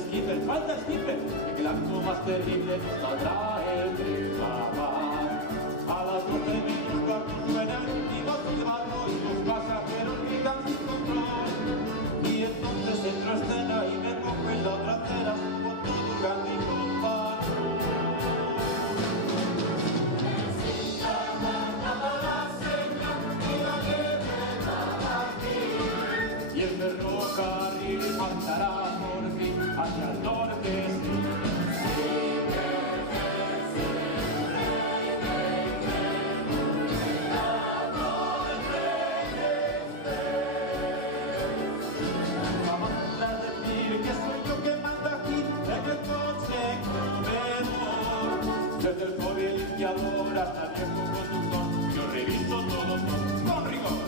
Skipper, falta Skipper, que el acto más terrible nos saldrá el trabajar. A las 12 menos cuarto suena el último silbato y los pasajeros gritan sin control. Y entonces entro a escena y me cojo en la otra acera con todo grande y con valor. Y el ferrocarril marchará por fin hacia el norte. Vamos a decir que soy yo que manda aquí en el coche comedor. Desde el joven limpiador hasta el viejo conductor, yo reviso todo con rigor.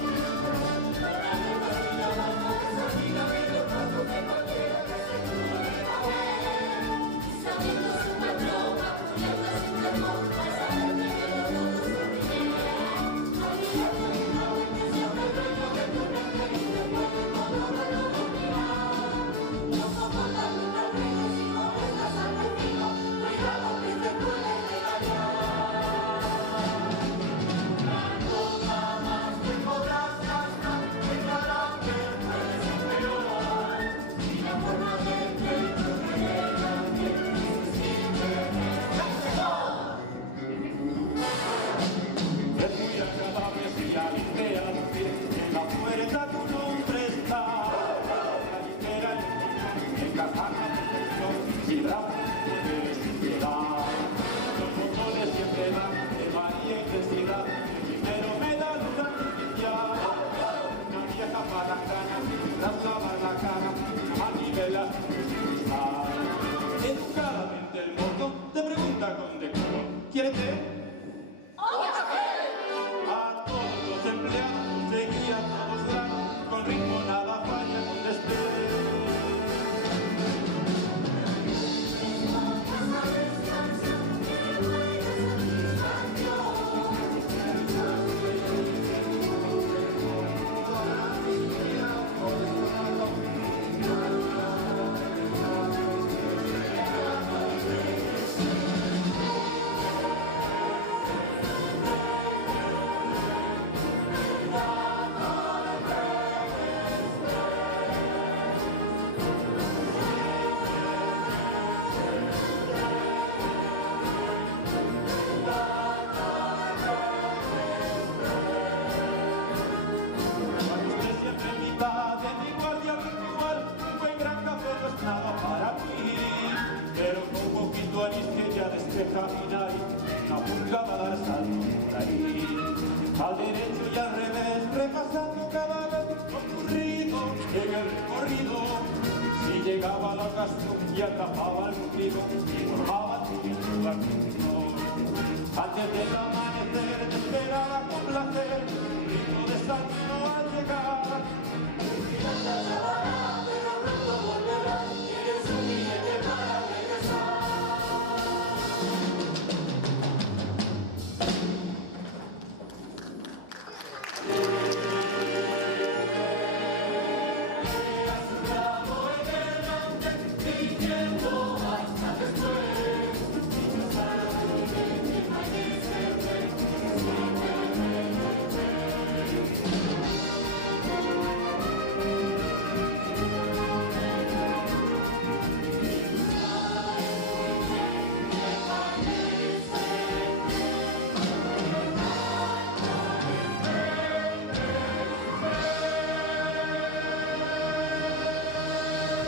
Y bravo de vestidura, los botones siempre van de varía intensidad. Primero me da luz artificial, una vieja palacana, tras lavar la cara, a nivelar su cristal. Educadamente el mozo te pregunta con decoro, ¿quiere té? A todos los empleados seguía todos lados, con ritmo nada falla, con despliegue. Nada para mí, pero con poquito anís que ya despeja mi nariz, una pulgada dar salto por ahí, al derecho y al revés, repasando cada vez con un ritmo en el recorrido. Si llegaba la ocasión y atrapaba el motivo y formaba tu pintura conmigo. Antes del amanecer te esperaba con placer, un ritmo de salto al llegar.